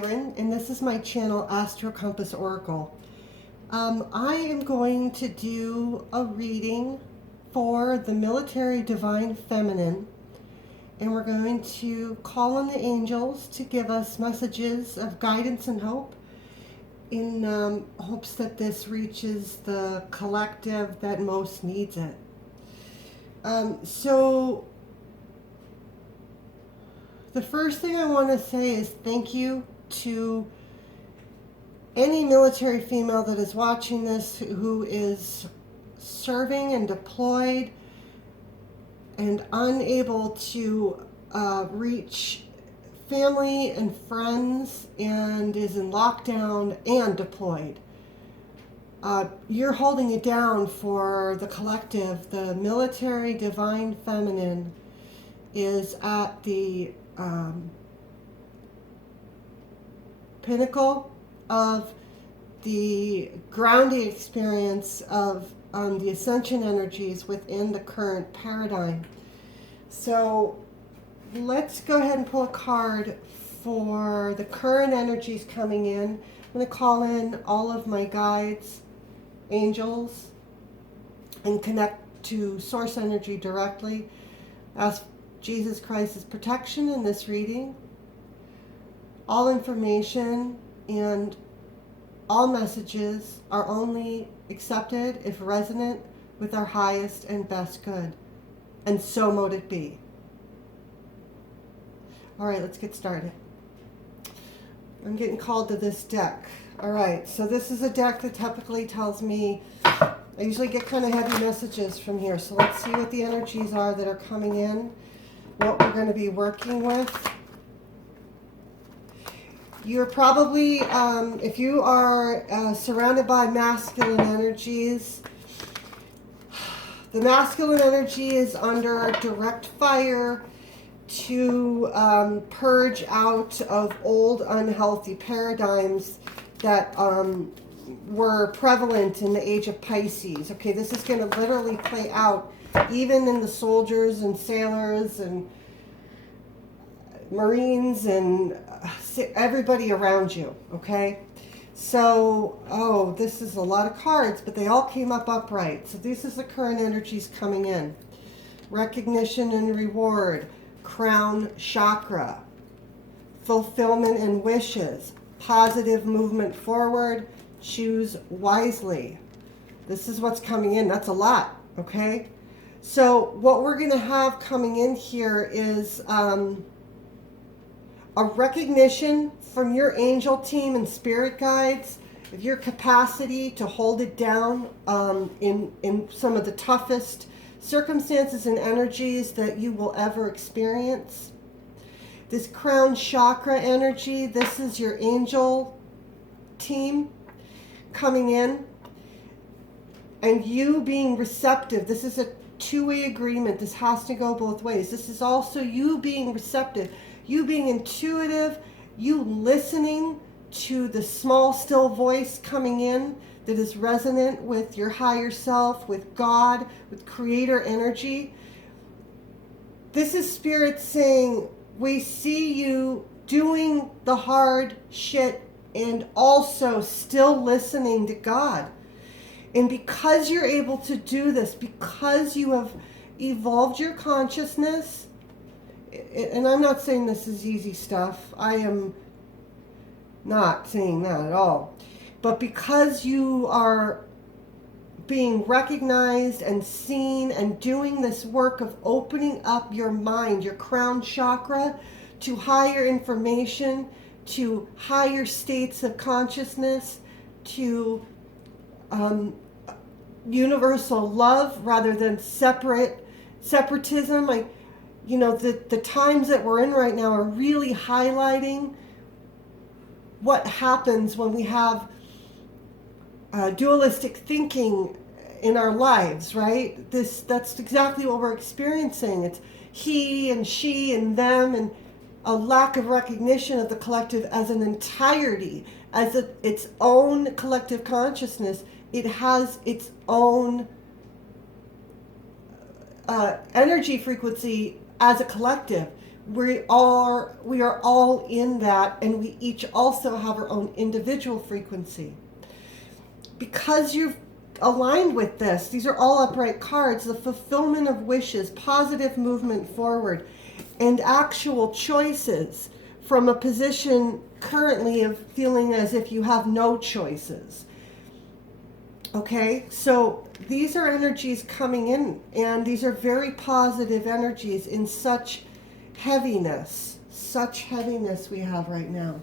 Byron, and this is my channel, Astro Compass Oracle. I am going to do a reading for the Military Divine Feminine, and we're going to call on the angels to give us messages of guidance and hope in hopes that this reaches the collective that most needs it. So the first thing I want to say is thank you to any military female that is watching this who is serving and deployed and unable to reach family and friends and is in lockdown and deployed. You're holding it down for the collective. The Military Divine Feminine is at the pinnacle of the grounding experience of the ascension energies within the current paradigm. So let's go ahead and pull a card for the current energies coming in. I'm going to call in all of my guides, angels, and connect to source energy directly. Ask Jesus Christ's protection in this reading. All information and all messages are only accepted if resonant with our highest and best good. And so mote it be. All right, let's get started. I'm getting called to this deck. All right, so this is a deck that typically tells me, I usually get kind of heavy messages from here. So let's see what the energies are that are coming in, what we're going to be working with. You're probably, if you are surrounded by masculine energies, the masculine energy is under direct fire to purge out of old unhealthy paradigms that were prevalent in the age of Pisces. Okay, this is going to literally play out even in the soldiers and sailors and Marines and everybody around you, okay? So, oh, this is a lot of cards, but they all came up upright. So this is the current energies coming in. Recognition and reward, crown chakra, fulfillment and wishes, positive movement forward, choose wisely. This is what's coming in. That's a lot, okay? So what we're going to have coming in here is a recognition from your angel team and spirit guides of your capacity to hold it down in some of the toughest circumstances and energies that you will ever experience. This crown chakra energy, this is your angel team coming in, and you being receptive. This is a two-way agreement. This has to go both ways. This is also you being receptive, you being intuitive, you listening to the small, still voice coming in that is resonant with your higher self, with God, with creator energy. This is spirit saying, we see you doing the hard shit and also still listening to God. And because you're able to do this, because you have evolved your consciousness, and I'm not saying this is easy stuff. I am not saying that at all. But because you are being recognized and seen and doing this work of opening up your mind, your crown chakra, to higher information, to higher states of consciousness, to universal love rather than separatism. The times that we're in right now are really highlighting what happens when we have dualistic thinking in our lives, right? That's exactly what we're experiencing. It's he and she and them, and a lack of recognition of the collective as an entirety, as its own collective consciousness. It has its own energy frequency as a collective. we are all in that, and we each also have our own individual frequency. Because you've aligned with this, these are all upright cards, the fulfillment of wishes, positive movement forward, and actual choices from a position currently of feeling as if you have no choices. Okay, so these are energies coming in, and these are very positive energies in such heaviness we have right now.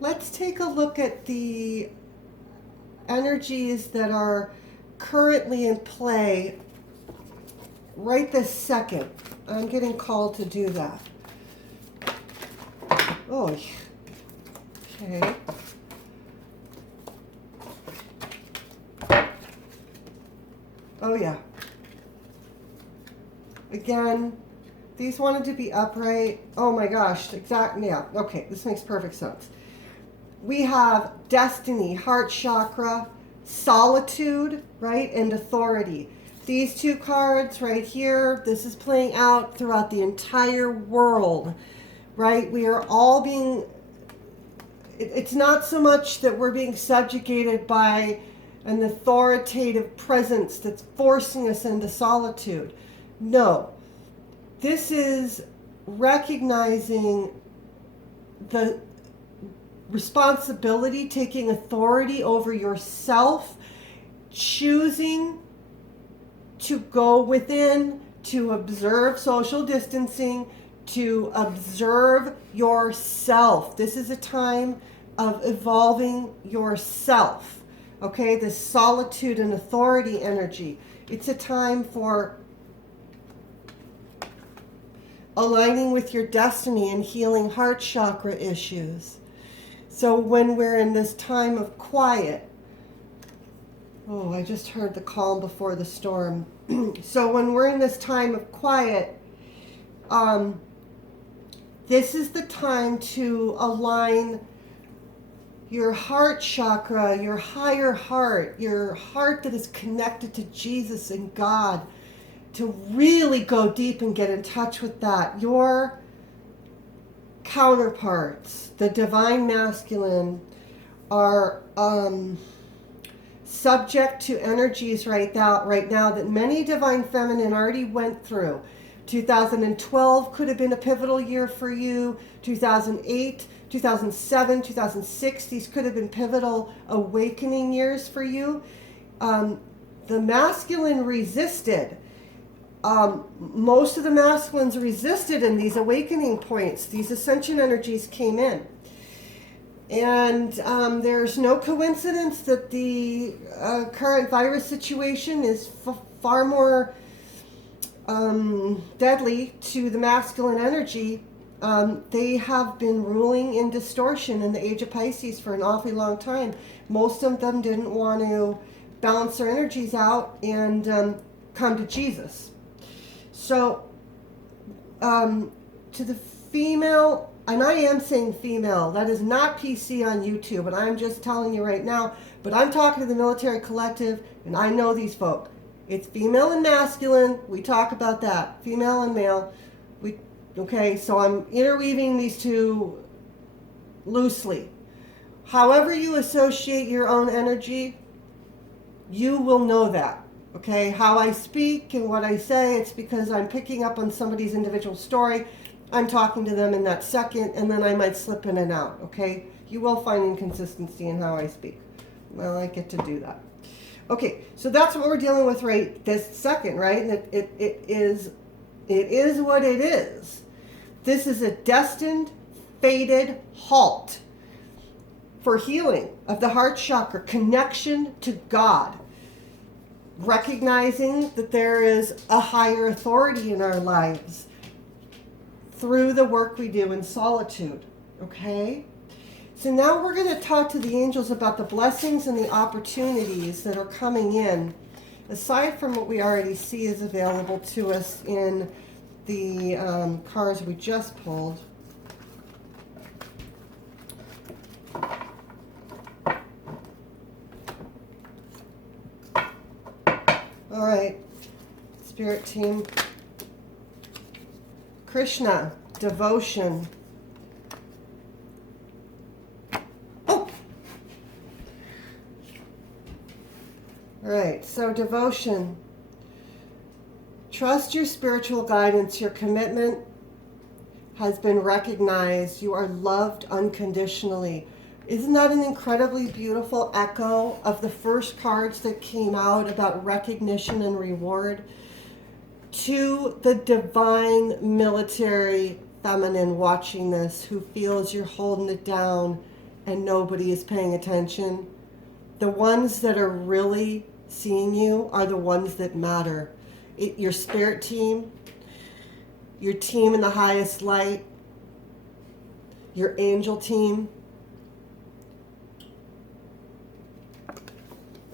Let's take a look at the energies that are currently in play right this second. I'm getting called to do that. Oh, okay. Oh yeah. Again, these wanted to be upright. Oh my gosh, exactly. Yeah, okay, this makes perfect sense. We have destiny, heart chakra, solitude, right, and authority. These two cards right here, this is playing out throughout the entire world, right? We are all being, it's not so much that we're being subjugated by an authoritative presence that's forcing us into solitude. No, this is recognizing the responsibility, taking authority over yourself, choosing to go within, to observe social distancing, to observe yourself. This is a time of evolving yourself. Okay, this solitude and authority energy. It's a time for aligning with your destiny and healing heart chakra issues. So when we're in this time of quiet, oh, I just heard the calm before the storm. So when we're in this time of quiet, this is the time to align your heart chakra, your higher heart, your heart that is connected to Jesus and God, to really go deep and get in touch with that. Your counterparts, the divine masculine, are subject to energies right now that many divine feminine already went through. 2012 could have been a pivotal year for you. 2008, 2007, 2006, these could have been pivotal awakening years for you. The masculine resisted. Most of the masculines resisted in these awakening points. These ascension energies came in. And there's no coincidence that the current virus situation is far more deadly to the masculine energy. They have been ruling in distortion in the age of Pisces for an awfully long time. Most of them didn't want to balance their energies out and come to Jesus. So, to the female, and I am saying female, that is not PC on YouTube, and I'm just telling you right now, but I'm talking to the military collective, and I know these folk. It's female and masculine, we talk about that. Female and male, okay, so I'm interweaving these two loosely. However you associate your own energy, you will know that. Okay, how I speak and what I say, it's because I'm picking up on somebody's individual story. I'm talking to them in that second, and then I might slip in and out, okay? You will find inconsistency in how I speak. Well, I get to do that. Okay, so that's what we're dealing with right this second, right? And it is what it is. This is a destined, fated halt for healing of the heart chakra, connection to God. Recognizing that there is a higher authority in our lives through the work we do in solitude, okay? So now we're going to talk to the angels about the blessings and the opportunities that are coming in, aside from what we already see is available to us in the cards we just pulled. All right, Spirit team, Krishna, devotion. Oh! All right, so devotion. Trust your spiritual guidance. Your commitment has been recognized. You are loved unconditionally. Isn't that an incredibly beautiful echo of the first cards that came out about recognition and reward? To the divine military feminine watching this, who feels you're holding it down and nobody is paying attention, the ones that are really seeing you are the ones that matter. Your spirit team, your team in the highest light, your angel team.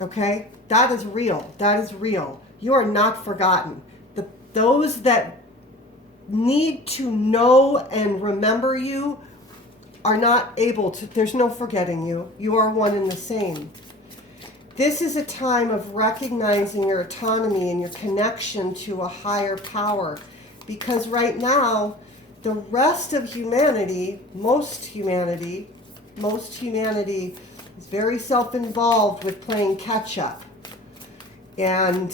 Okay? That is real. That is real. You are not forgotten. Those that need to know and remember you are not able to. There's no forgetting you. You are one and the same. This is a time of recognizing your autonomy and your connection to a higher power. Because right now, the rest of humanity, most humanity is very self-involved with playing catch-up. And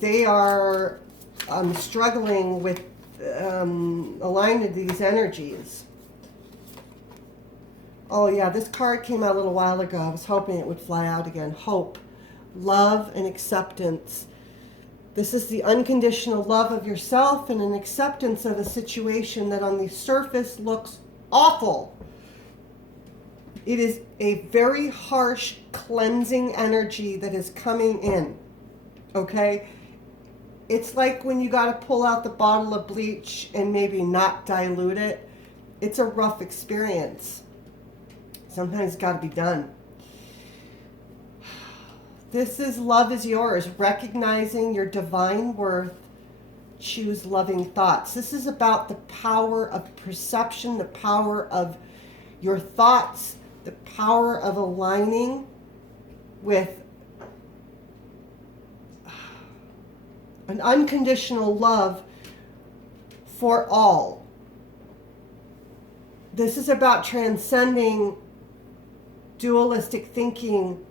they are struggling with aligning these energies. Oh yeah, this card came out a little while ago. I was hoping it would fly out again. Hope, love, and acceptance. This is the unconditional love of yourself and an acceptance of a situation that on the surface looks awful. It is a very harsh, cleansing energy that is coming in. Okay? It's like when you got to pull out the bottle of bleach and maybe not dilute it. It's a rough experience. Sometimes it's got to be done. This is love is yours. Recognizing your divine worth. Choose loving thoughts. This is about the power of perception, the power of your thoughts, the power of aligning with an unconditional love for all. This is about transcending dualistic thinking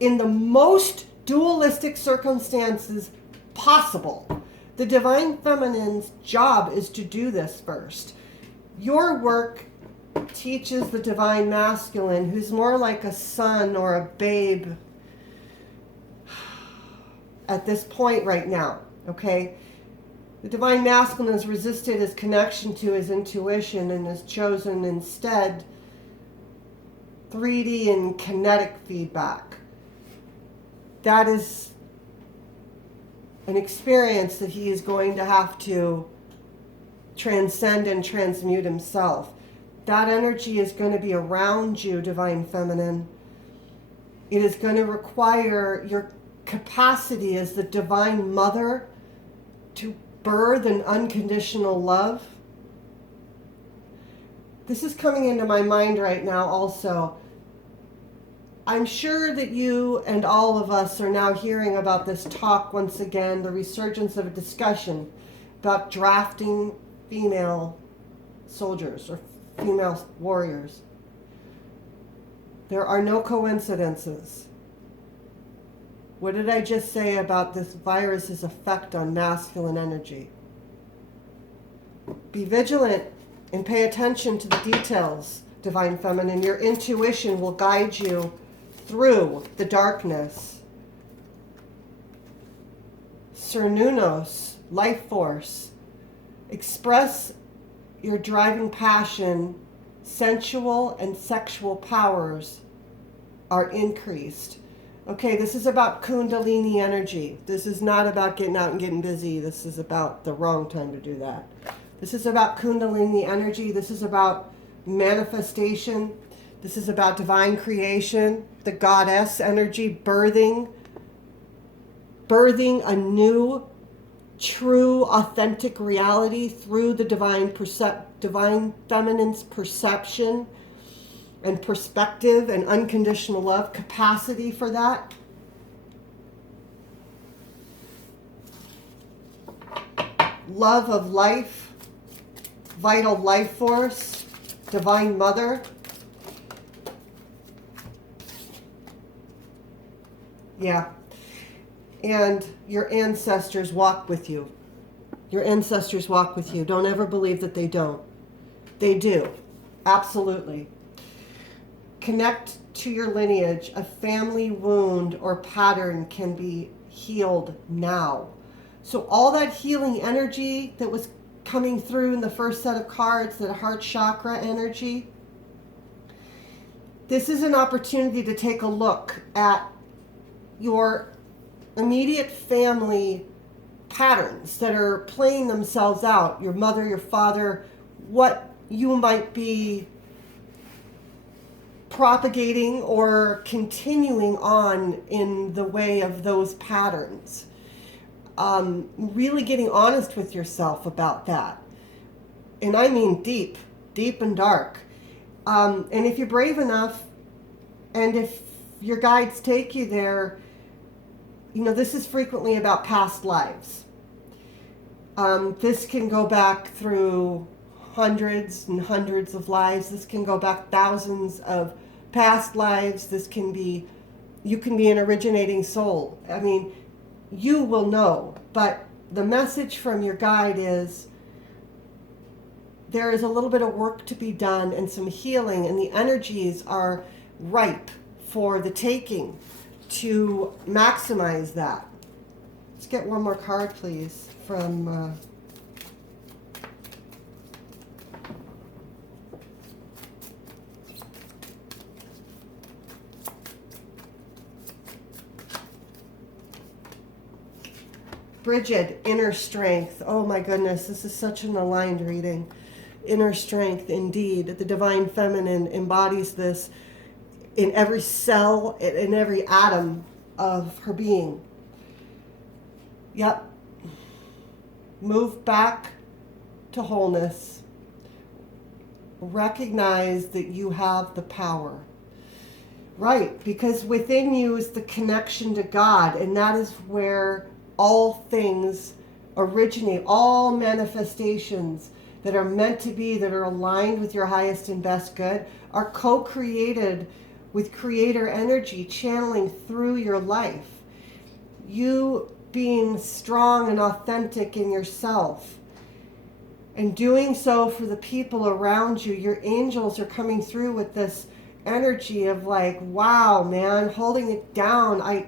in the most dualistic circumstances possible. The divine feminine's job is to do this first. Your work teaches the divine masculine, who's more like a son or a babe at this point right now, okay? The divine masculine has resisted his connection to his intuition and has chosen instead 3D and kinetic feedback. That is an experience that he is going to have to transcend and transmute himself. That energy is going to be around you, divine feminine. It is going to require your capacity as the divine mother to birth an unconditional love. This is coming into my mind right now also. I'm sure that you and all of us are now hearing about this talk once again, the resurgence of a discussion about drafting female soldiers or female warriors. There are no coincidences. What did I just say about this virus's effect on masculine energy? Be vigilant and pay attention to the details, divine feminine. Your intuition will guide you through the darkness. Cernunnos, life force. Express your driving passion. Sensual and sexual powers are increased. Okay, this is about Kundalini energy. This is not about getting out and getting busy. This is about the wrong time to do that. This is about Kundalini energy. This is about manifestation. This is about divine creation, the goddess energy, birthing a new, true, authentic reality through the divine feminine's perception and perspective and unconditional love, capacity for that. love of life, vital life force, divine mother. Yeah. And your ancestors walk with you. Your ancestors walk with you. Don't ever believe that they don't. They do. Absolutely. Connect to your lineage. A family wound or pattern can be healed now. So all that healing energy that was coming through in the first set of cards, that heart chakra energy, this is an opportunity to take a look at your immediate family patterns that are playing themselves out. Your mother, your father, what you might be propagating or continuing on in the way of those patterns. Really getting honest with yourself about that. And I mean deep, deep and dark. And if you're brave enough, and if your guides take you there, you know, this is frequently about past lives. This can go back through hundreds and hundreds of lives. This can go back thousands of past lives. This can be, you can be an originating soul. I mean, you will know, but the message from your guide is there is a little bit of work to be done and some healing, and the energies are ripe for the taking to maximize that. Let's get one more card, please, from Bridget, inner strength. Oh my goodness, this is such an aligned reading. Inner strength, indeed. The divine feminine embodies this in every cell, in every atom of her being. Yep. Move back to wholeness. Recognize that you have the power. Right, because within you is the connection to God, and that is where all things originate, all manifestations that are meant to be, that are aligned with your highest and best good, are co-created with creator energy channeling through your life. You being strong and authentic in yourself and doing so for the people around you. Your angels are coming through with this energy of like, wow, man, holding it down. I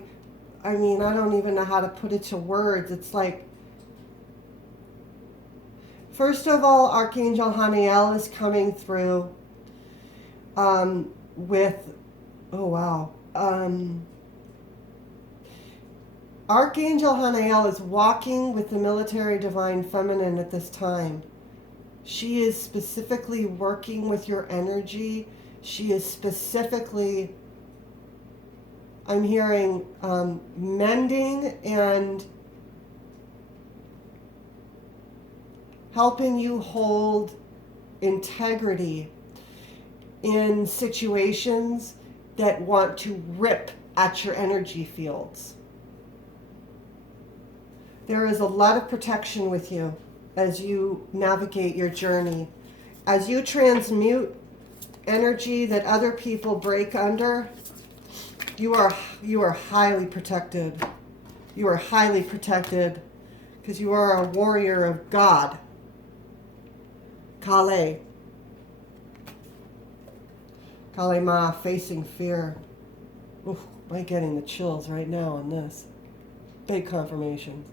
mean, I don't even know how to put it to words. It's like, first of all, Archangel Haniel is coming through with, oh wow. Archangel Haniel is walking with the military divine feminine at this time. She is specifically working with your energy. She is specifically, I'm hearing, mending and helping you hold integrity in situations that want to rip at your energy fields. There is a lot of protection with you as you navigate your journey. As you transmute energy that other people break under, you are highly protected. You are highly protected because you are a warrior of God. Kale. Kale Ma, facing fear. Oof, I'm getting the chills right now on this. Big confirmation.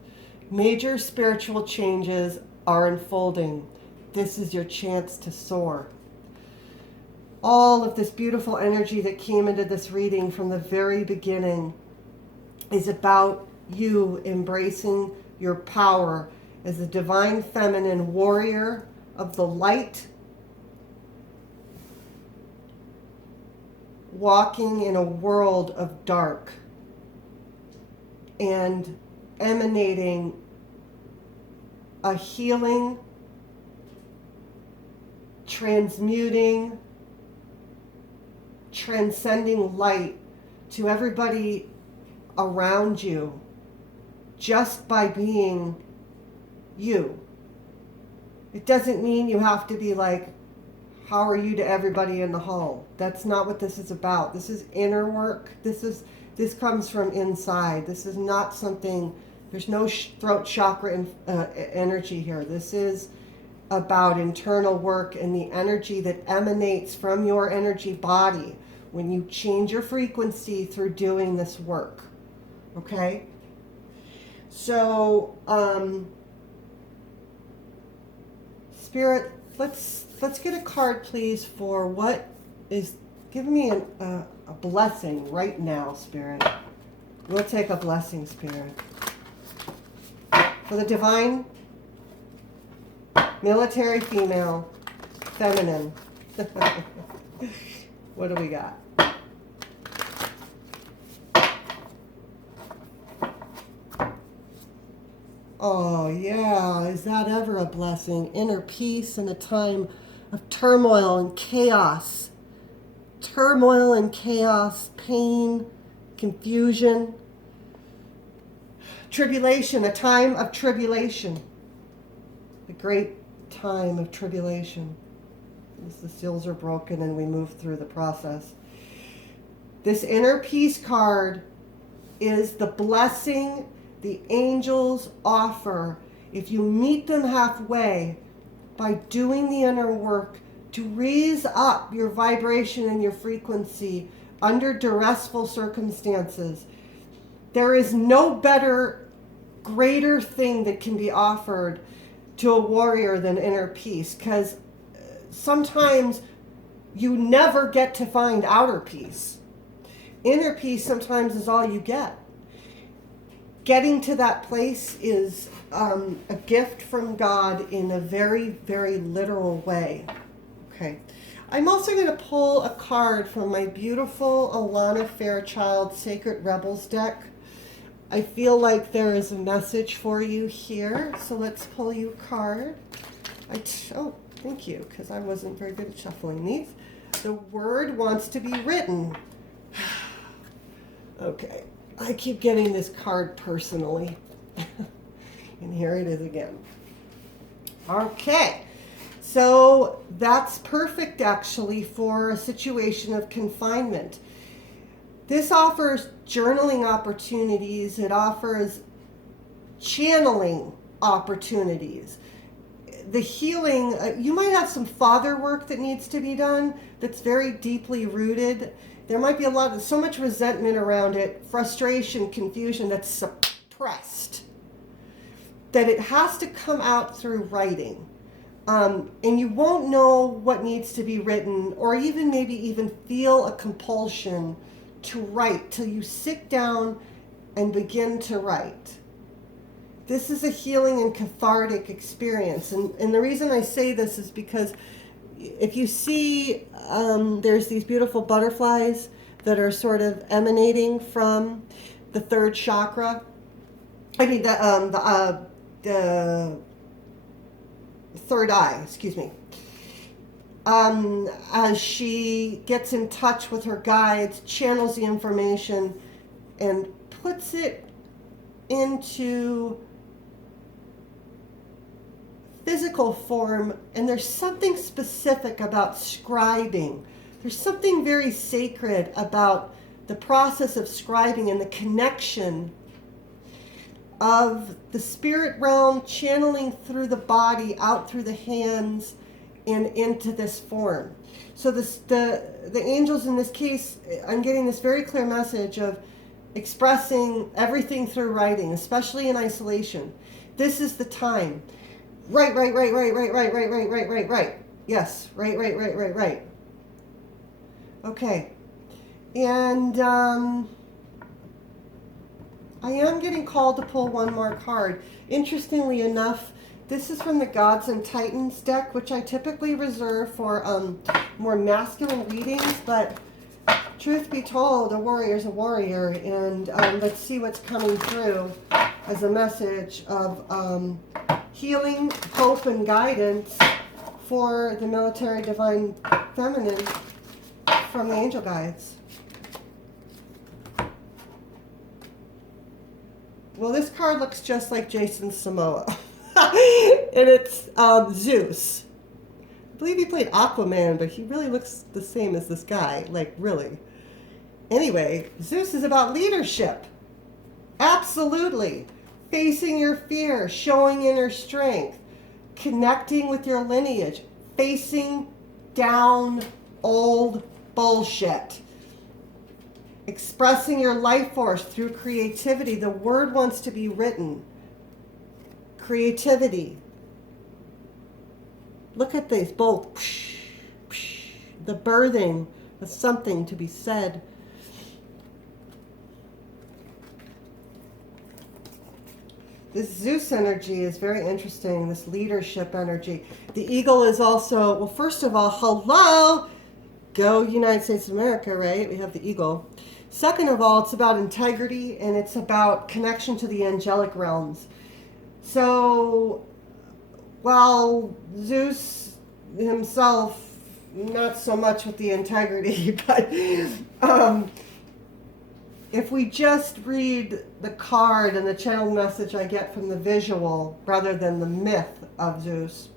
Major spiritual changes are unfolding. This is your chance to soar. All of this beautiful energy that came into this reading from the very beginning is about you embracing your power as a divine feminine warrior of the light, walking in a world of dark and emanating a healing, transmuting, transcending light to everybody around you just by being you. It doesn't mean you have to be like, how are you to everybody in the hall? That's not what this is about. This is inner work. This comes from inside. This is not something, there's no throat chakra energy here. This is about internal work and the energy that emanates from your energy body when you change your frequency through doing this work. Okay? So, Spirit, let's get a card, please, for what is, give me a blessing right now, Spirit. We'll take a blessing, Spirit. For the divine, military, female, feminine. What do we got? Oh, yeah. Is that ever a blessing? Inner peace in a time of turmoil and chaos. Turmoil and chaos, pain, confusion. Tribulation, a time of tribulation. The great time of tribulation. As the seals are broken and we move through the process. This inner peace card is the blessing the angels offer if you meet them halfway by doing the inner work to raise up your vibration and your frequency under duressful circumstances. There is no better, greater thing that can be offered to a warrior than inner peace, because sometimes you never get to find outer peace. Inner peace sometimes is all you get. Getting to that place is a gift from God in a very, very literal way. Okay. I'm also going to pull a card from my beautiful Alana Fairchild Sacred Rebels deck. I feel like there is a message for you here. So let's pull you a card. Oh, thank you, because I wasn't very good at shuffling these. The word wants to be written. Okay. I keep getting this card personally. And here it is again. Okay. So that's perfect actually for a situation of confinement. This offers journaling opportunities. It offers channeling opportunities. The healing, you might have some father work that needs to be done that's very deeply rooted. There might be so much resentment around it, frustration, confusion that's suppressed, that it has to come out through writing. And you won't know what needs to be written, or maybe even feel a compulsion to write till you sit down and begin to write. This is a healing and cathartic experience. And the reason I say this is because if you see, there's these beautiful butterflies that are sort of emanating from the third chakra. I mean, the third eye, excuse me. As she gets in touch with her guides, channels the information, and puts it into physical form. And there's something specific about scribing. There's something very sacred about the process of scribing and the connection of the spirit realm channeling through the body, out through the hands, and into this form. So the angels in this case, I'm getting this very clear message of expressing everything through writing, especially in isolation. This is the time. Right. Yes, right. Okay. And I am getting called to pull one more card. Interestingly enough, this is from the Gods and Titans deck, which I typically reserve for more masculine readings, but truth be told, a warrior's a warrior, and let's see what's coming through as a message of healing, hope, and guidance for the military divine feminine from the angel guides. Well, this card looks just like Jason Samoa. And it's Zeus. I believe he played Aquaman, but he really looks the same as this guy, like really. Anyway, Zeus is about leadership. Absolutely. Facing your fear, showing inner strength, connecting with your lineage, facing down old bullshit, expressing your life force through creativity. The word wants to be written. Creativity. Look at these both. The birthing of something to be said. This Zeus energy is very interesting, this leadership energy. The eagle is also, well, first of all, hello, go United States of America, right? We have the eagle. Second of all, it's about integrity and it's about connection to the angelic realms. So, while Zeus himself, not so much with the integrity, but if we just read the card and the channel message I get from the visual rather than the myth of Zeus,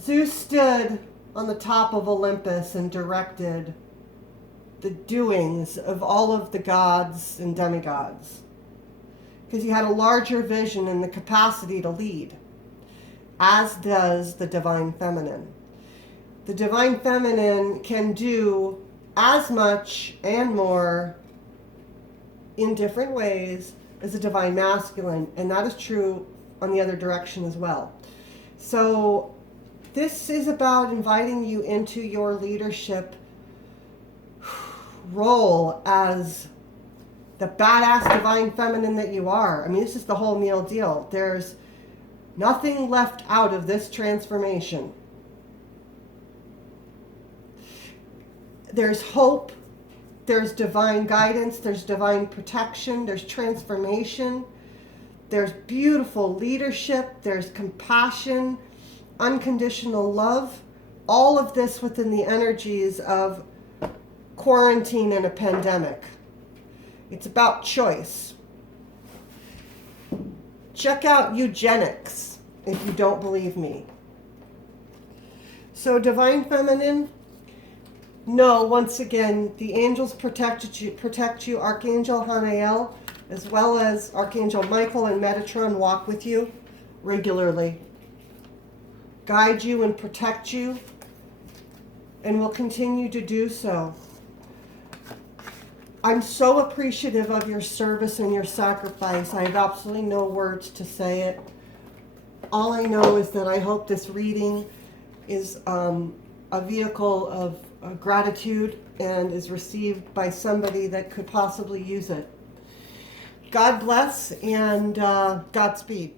Zeus stood on the top of Olympus and directed the doings of all of the gods and demigods, because he had a larger vision and the capacity to lead, as does the divine feminine. The divine feminine can do as much and more in different ways as the divine masculine, and that is true on the other direction as well. So this is about inviting you into your leadership role as the badass divine feminine that you are. I mean, this is the whole meal deal. There's nothing left out of this transformation. There's hope, there's divine guidance, there's divine protection, there's transformation, there's beautiful leadership, there's compassion, unconditional love, all of this within the energies of quarantine and a pandemic. It's about choice. Check out eugenics if you don't believe me. So divine feminine, no, once again, the angels protect you. Archangel Hanael, as well as Archangel Michael and Metatron walk with you regularly, guide you and protect you, and will continue to do so. I'm so appreciative of your service and your sacrifice. I have absolutely no words to say it. All I know is that I hope this reading is a vehicle of gratitude and is received by somebody that could possibly use it. God bless and Godspeed.